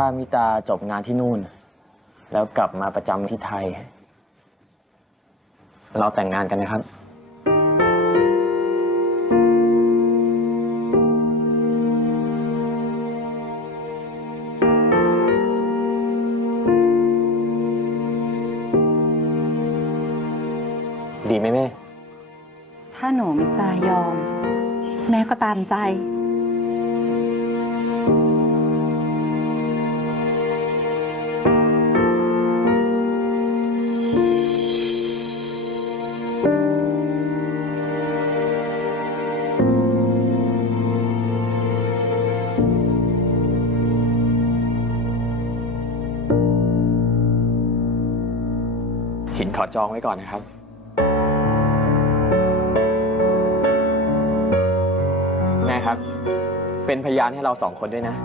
ถ้ามิตาจบงานที่นู่น แล้วกลับมาประจำที่ไทย เราแต่งงานกันนะครับ ดีไหมแม่ ถ้าหนูมิตายอม แม่ก็ตามใจ หินขอจองไว้ก่อนนะครับ แม่ครับ เป็นพยานให้เราสองคนด้วยนะ